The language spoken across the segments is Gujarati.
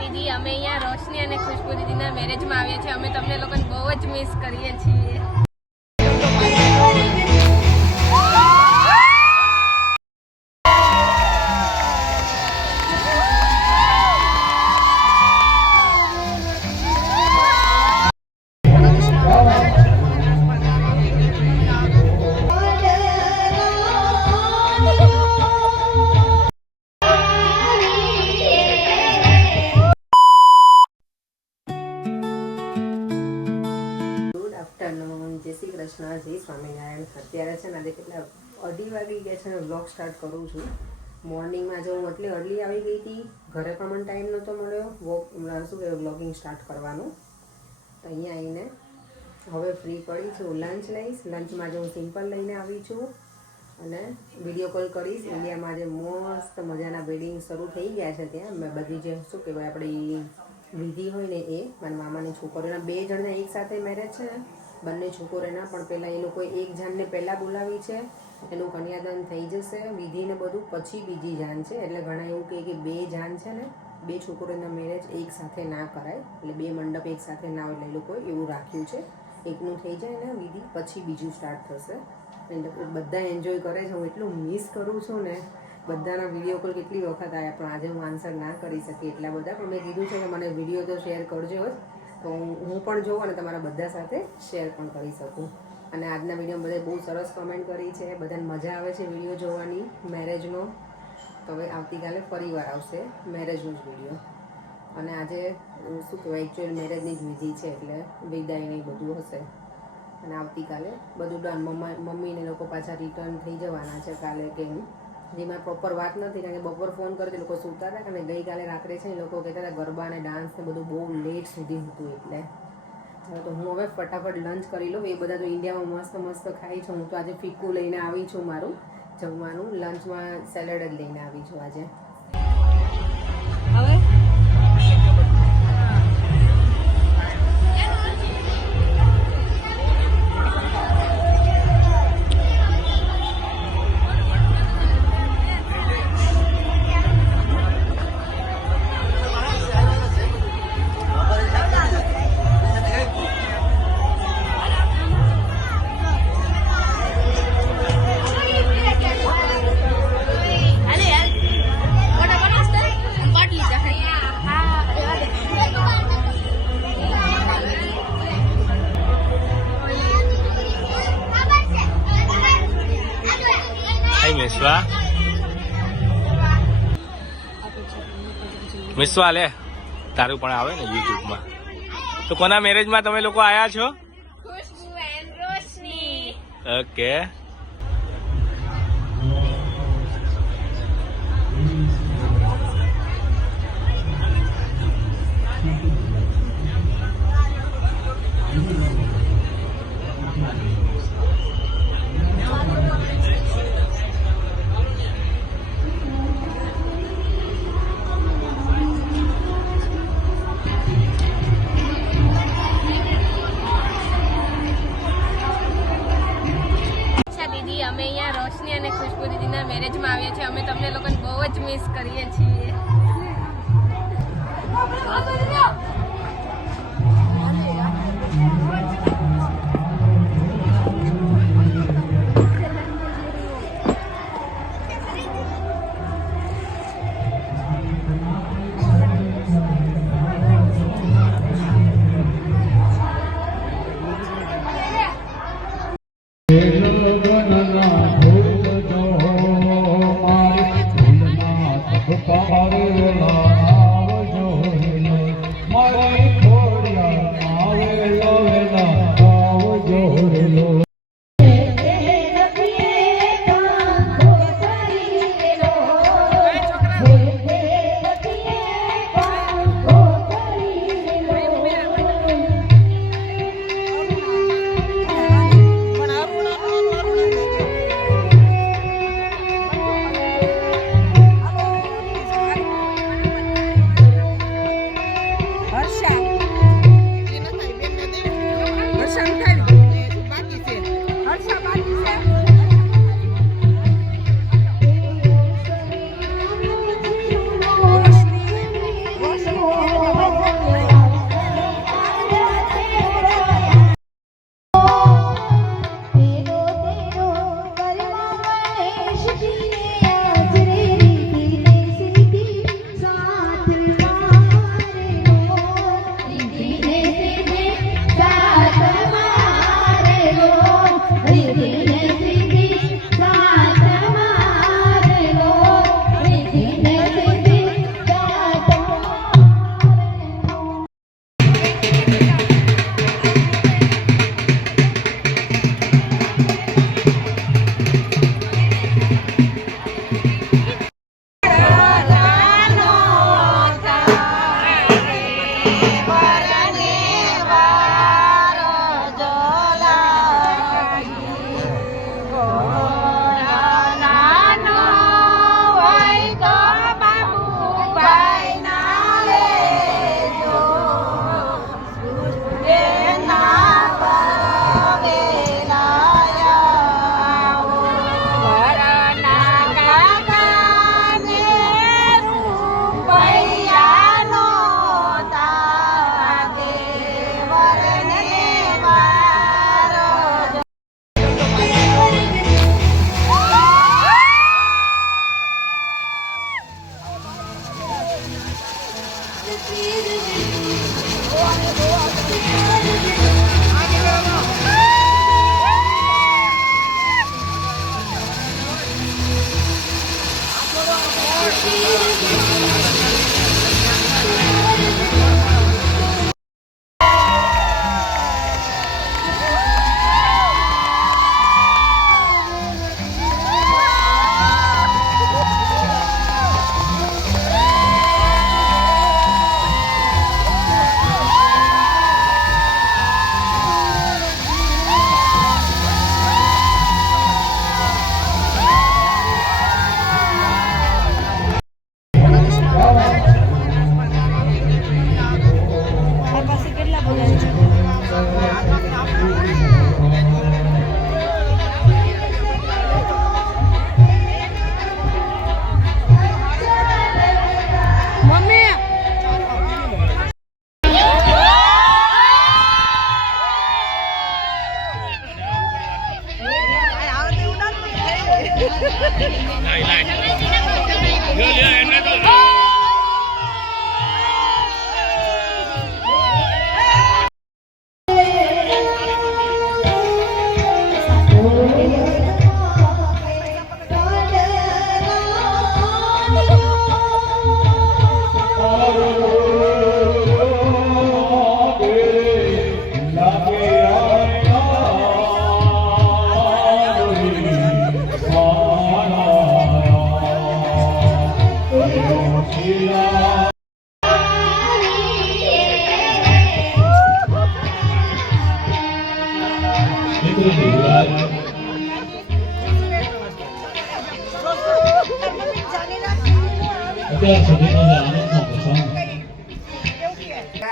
દીદી, અમે અહીંયા રોશની અને ખુશ્બુ દીદીના મેરેજમાં આવ્યા છીએ. અમે તમને લોકોને બહુ જ મિસ કરીએ છીએ. જય શ્રી કૃષ્ણ, જય સ્વામિનારાયણ. અત્યારે છે ને આજે કેટલા 2:30 વાગી ગયા છે ને વ્લોગ સ્ટાર્ટ કરું છું. મોર્નિંગમાં જો હું એટલી અર્લી આવી ગઈ હતી, ઘરે પણ મને ટાઈમ નહોતો મળ્યો શું કહેવાય વ્લોગિંગ સ્ટાર્ટ કરવાનું. તો અહીંયા આવીને હવે ફ્રી પડી છું. લંચ લઈશ. લંચમાં જો હું સિમ્પલ લઈને આવી છું અને વિડીયો કોલ કરીશ. ઇન્ડિયામાં જે મસ્ત મજાના વેડિંગ શરૂ થઈ ગયા છે ત્યાં મેં બધી જે શું કહેવાય આપણી વિધિ હોય ને એ મારા મામાની છોકરીઓના 2 જણના એક સાથે મેરેજ છે ને, બંને છોકરીઓના પણ પહેલાં એ લોકોએ એક જાનને પહેલાં બોલાવી છે. એનું કન્યાદાન થઈ જશે વિધિને બધું, પછી બીજી જાન છે. એટલે ઘણા એવું કહે કે 2 જાન છે ને 2 છોકરીઓના મેરેજ એક સાથે ના કરાય, એટલે 2 મંડપ એક સાથે ના હોય. એટલે એ લોકોએ એવું રાખ્યું છે, એકનું થઈ જાય ને વિધિ પછી બીજું સ્ટાર્ટ થશે. બધા એન્જોય કરે છે. હું એટલું મિસ કરું છું ને, બધાના વિડીયો કોલ કેટલી વખત આવ્યા પણ આજે હું આન્સર ના કરી શકી એટલા બધા. પણ મેં કીધું છે કે મને વિડીયો તો શેર કરજો જ, તો હું પણ જોઉં અને તમારા બધા સાથે શેર પણ કરી શકું. અને આજના વિડીયોમાં બધાએ બહુ સરસ કમેન્ટ કરી છે, બધાને મજા આવે છે વિડીયો જોવાની મેરેજનો. તો હવે આવતીકાલે ફરીવાર આવશે મેરેજનો જ વિડીયો. અને આજે શું કહેવાય એકચ્યુઅલ મેરેજની જ વિધિ છે, એટલે વિદાયને બધું હશે. અને આવતીકાલે બધું ડન. મમ્મીને લોકો પાછા રિટર્ન થઈ જવાના છે કાલે. કેમ જેમાં પ્રોપર વાત નથી, કારણ કે બપોર ફોન કર્યો તો લોકો સૂતા હતા. અને ગઈકાલે રાત્રે છે એ લોકો કહેતા હતા ગરબા અને ડાન્સ ને બધું બહુ લેટ સુધી હતું. એટલે તો હું હવે ફટાફટ લંચ કરી લઉં. એ બધા તો ઇન્ડિયામાં મસ્ત મસ્ત ખાઈ છું. હું તો આજે ફીકું લઈને આવી છું મારું જમવાનું. લંચમાં સેલેડ જ લઈને આવી છું આજે. હવે મિસવા લે તારું પણ આવે ને યુટ્યુબમાં. તો કોના મેરેજમાં તમે લોકો આયા છો? ખુશ્બુ એન્ડ રોશની. ઓકે.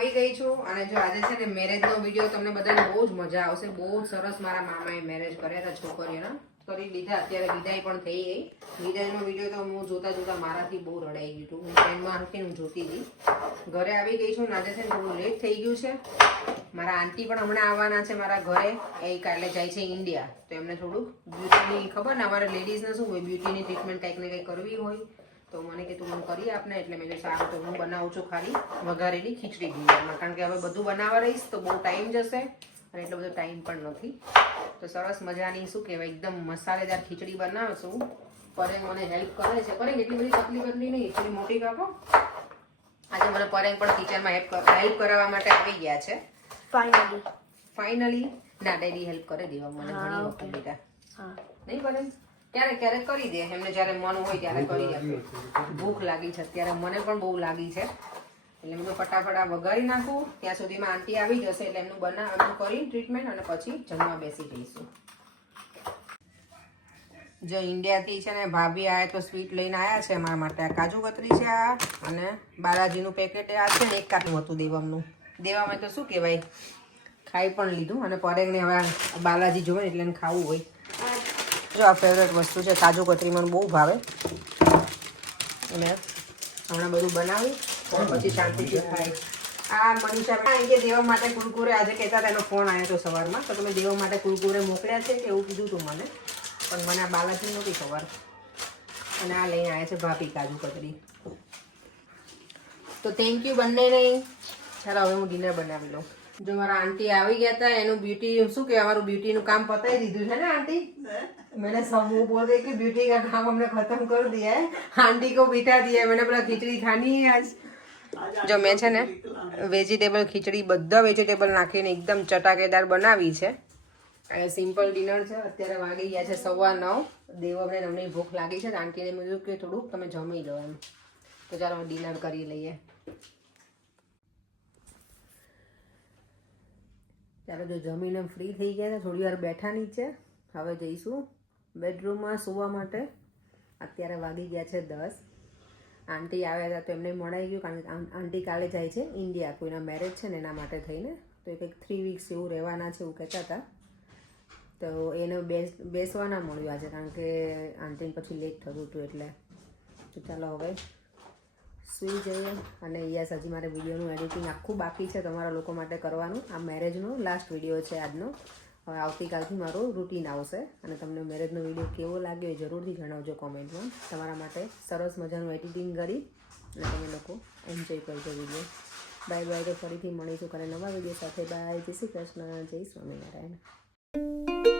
આવી ગઈ છું અને જો આજે છે ને મેરેજ નો વિડીયો તમને બધાને બહુ જ મજા આવશે. બહુ જ સરસ મારા મામાએ મેરેજ કર્યા હતા છોકરીઓના, કરી લીધા. અત્યારે વિદાય પણ થઈ ગઈ. વિદાયનો વિડીયો તો હું જોતા જોતા મારાથી બહુ રડાઈ ગયું હતું. હું ટ્રેનમાં હતી, હું જોતી હતી. ઘરે આવી ગઈ છું. આજે છે ને થોડું લેટ થઈ ગયું છે. મારા આંટી પણ હમણાં આવવાના છે મારા ઘરે. એ કાલે જાય છે ઇન્ડિયા, તો એમને થોડુંક બ્યુટીની ખબર ને, અમારે લેડીઝને શું હોય, બ્યુટીની ટ્રીટમેન્ટ કંઈક ને કંઈક કરવી હોય તો મને કે તું મને કરી આપને. એટલે મેં સારું, તો હું બનાવું છું ખાલી વઘારેલી ખીચડી ગુંદરમાં, કારણ કે હવે બધું બનાવવા રહીશ તો બહુ ટાઈમ જશે અને એટલો બધો ટાઈમ પણ નથી. તો સરસ મજાની શું કહેવાય, એકદમ મસાલેદાર ખીચડી બનાવશું. પરેંગ મને હેલ્પ કરે છે. પરેંગ એટલી બધી તકલીફ એટલી નહીં, એટલી મોટી કાપો. આજે મને પરેંગ પણ કિચનમાં હેલ્પ કરાવવા માટે આવી ગયા છે. ફાઇનલી ના, ડેડી હેલ્પ કરે દેવા મને ઘણી વખત બેટા. નહીં પરેંગ? ક્યારેક ક્યારેક કરી દે એમને, જ્યારે મન હોય ત્યારે કરી આપે. ભૂખ લાગી છે અત્યારે, મને પણ બહુ લાગી છે. એટલે મેં ફટાફટ આ વઘારી નાખું. ત્યાં સુધીમાં આંટી આવી જશે એટલે એમનું કરી ટ્રીટમેન્ટ અને પછી જમવા બેસી જઈશું. જો ઇન્ડિયાથી છે ને ભાભી આવ્યા તો સ્વીટ લઈને આવ્યા છે અમારા માટે. આ કાજુ કતરી છે આ, અને બાલાજીનું પેકેટ આ છે ને, એક કાપનું હતું દેવમનું. દેવામાં તો શું કહેવાય, ખાઈ પણ લીધું. અને પરેંગને હવે બાલાજી જોવે એટલે એને ખાવું હોય. જો આ ફેવરેટ વસ્તુ છે, કાજુ કતરી મને બહુ ભાવે. અને હમણાં બધું બનાવી પછી શાંતિથી ખાય. આ મનીષા કે દેવા માટે કુરકુરે આજે કહેતા હતા, એનો ફોન આવ્યો હતો સવારમાં, તો તમે દેવા માટે કુરકુરે મોકલ્યા છે કે એવું કીધું હતું મને, પણ મને આ બાલાજી નહોતી ખબર. અને આ લઈને આવ્યા છે ભાભી કાજુ કતરી. તો થેન્ક યુ બંને નહીં. ચાલો હવે હું ડિનર બનાવી લઉં. જો મારા આંટી આવી ગયા હતા, એનું બ્યુટી શું કહેવાય, અમારું બ્યુટીનું કામ પતાવી દીધું છે ને આંટી. मैंने सब वो बोल रहे कि ब्यूटी का काम हमने खत्म कर दिया है, आंटी को बिठा दिया है. मैंने बोला खिचड़ी खानी है आज. જો મેં છે ને વેજીટેબલ ખીચડી બધા વેજીટેબલ નાખીને એકદમ ચટાકેદાર બનાવી છે અને સિમ્પલ ડિનર છે. અત્યારે વાગી ગયા છે 9:15. દેવમને અમને ભૂખ લાગી છે. આંટીને મેં કીધું કે થોડુંક તમે જમી લો એમ. તો ચાલો ડિનર કરી લઈએ. ચાલો જો જમીને ફ્રી થઈ ગયા છે, થોડી વાર બેઠા નીચે. હવે જઈશું બેડરૂમમાં સૂવા માટે. અત્યારે વાગી ગયા છે 10. આંટી આવ્યા હતા તો એમને મળાઈ ગયું, કારણ કે આંટી કાલે જાય છે ઇન્ડિયા, કોઈના મેરેજ છે ને એના માટે થઈને. તો એ કંઈક 3 વીક્સ એવું રહેવાના છે એવું કહેતા હતા. તો એને બેસવા ના મળ્યું આજે, કારણ કે આંટીને પછી લેટ થતું હતું એટલે. તો ચાલો હવે સૂઈ જઈએ. અને યસ, હજી મારે વિડીયોનું એડિટિંગ આખું બાકી છે તમારા લોકો માટે કરવાનું. આ મેરેજનો લાસ્ટ વિડીયો છે આજનો. હવે આવતીકાલથી મારું રૂટીન આવશે. અને તમને મેરેજનો વિડીયો કેવો લાગ્યો એ જરૂરથી જણાવજો કોમેન્ટમાં. તમારા માટે સરસ મજાનું એડિટિંગ કરી અને તમે લોકો એન્જોય કરજો વિડીયો. Bye bye. તો ફરીથી મળીશું કાલે નવા વિડીયો સાથે. બાય. જય શ્રી કૃષ્ણ. જય સ્વામિનારાયણ.